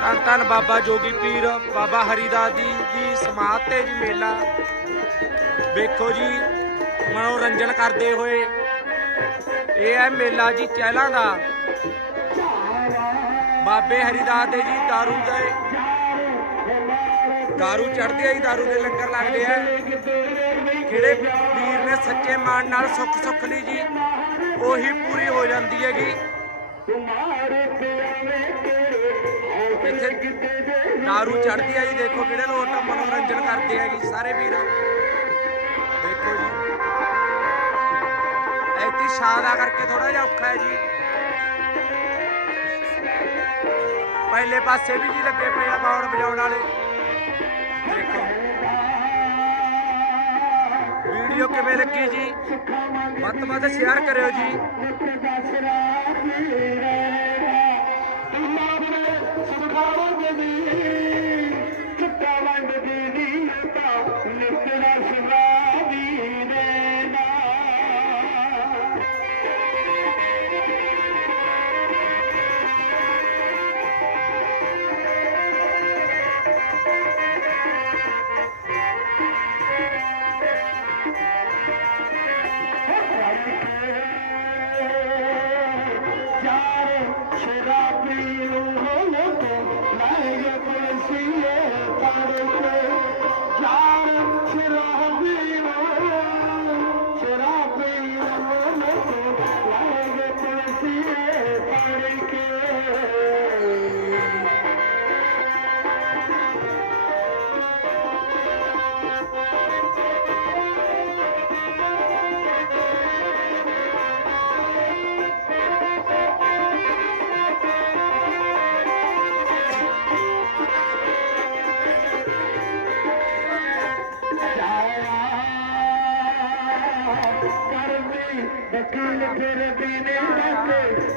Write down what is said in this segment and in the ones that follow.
ਧੰਨ ਧੰਨ ਬਾਬਾ ਜੋਗੀ ਪੀਰ, ਬਾਬਾ ਹਰੀਦਾਸ ਜੀ ਦੀ ਸਮਾਧ ਤੇ ਜੀ ਮੇਲਾ। ਵੇਖੋ ਜੀ, ਮਨੋਰੰਜਨ ਕਰਦੇ ਹੋਏ ਇਹ ਹੈ ਮੇਲਾ ਜੀ ਚਹਿਲਾਂ ਦਾ। ਬਾਬੇ ਹਰੀਦਾਸ ਦੇ ਜੀ ਦਾਰੂ ਦੇ, ਦਾਰੂ ਚੜਦੇ ਆ ਜੀ, ਦਾਰੂ ਦੇ ਲੰਗਰ ਲੱਗਦੇ ਆ। ਜਿਹੜੇ ਵੀਰ ਨੇ ਸੱਚੇ ਮਨ ਨਾਲ ਸੁੱਖ ਸੁੱਖ ਲਈ ਜੀ, ਉਹੀ ਪੂਰੀ ਹੋ ਜਾਂਦੀ ਹੈਗੀ। ਇੱਥੇ ਦਾਰੂ ਚੜਦੀ ਆ ਜੀ, ਦੇਖੋ ਕਿਹੜੇ ਲੋਕ ਮਨੋਰੰਜਨ ਕਰਦੇ ਆ ਜੀ, ਸਾਰੇ ਵੀਰ। ਦੇਖੋ ਜੀ। ਐਤੀ ਸ਼ਾਦਾ ਕਰਕੇ ਥੋੜਾ ਜਿਹਾ ਔਖਾ ਹੈ ਜੀ। ਪਹਿਲੇ ਪਾਸੇ ਵੀ ਜੀ ਲੱਗੇ ਪਏ ਆ ਗਾਉਣ ਵਜਾਉਣ ਵਾਲੇ। ਦੇਖੋ। ਵੀਡੀਓ ਕਿਵੇਂ ਲੱਗੀ ਜੀ? ਵੱਧ ਵੱਧ ਸ਼ੇਅਰ ਕਰਿਓ ਜੀ। वकील फिर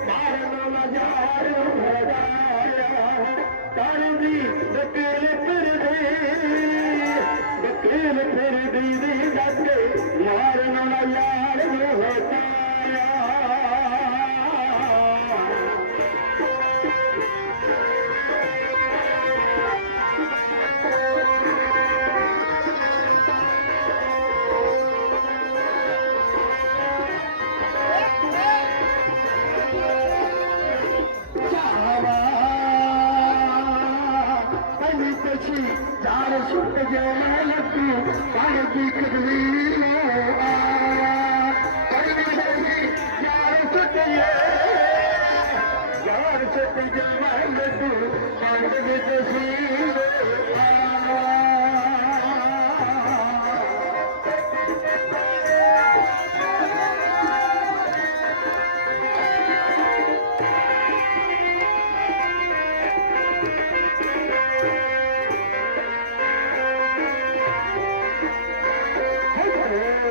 तारो नज़ारादी वकील फिर वकील फिरंदी द चार सुट जो महिल तूं पारो चार सुठे चार सुठे महिल तूं पग विक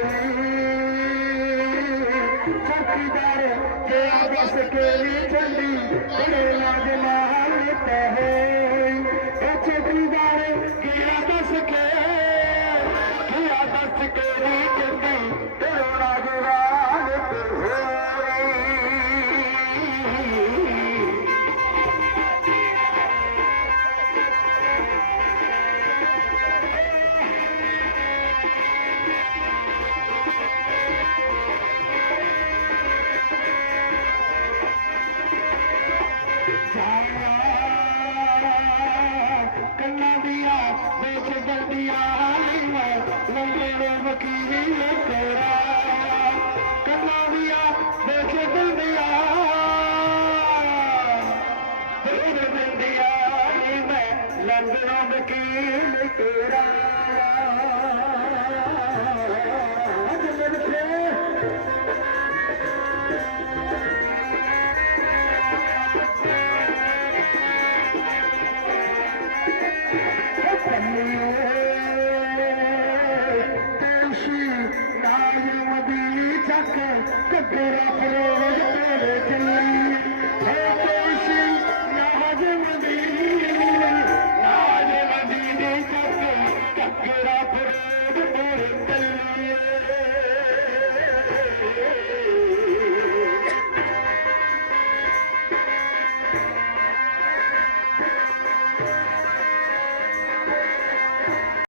ਜੇ ਜਾਣ ਛੁੱਟ ਕੇ ਆਦਸ ਕੇ ਬੜੇ ਲਾਜ ਲੰਗੇ ਦੇ ਵਕੀਲ ਤੇਰਾ। ਕੰਨਾਂ ਦੀਆਂ ਵੇਚ ਗੰਦੀਆਂ ਵੇਚ ਮੈਂ ਲੰਗੇ ਵਕੀਲ ਤੇਰਾ। ਕੇ ਕੱਗੇ ਰੱਖ ਰਹੇ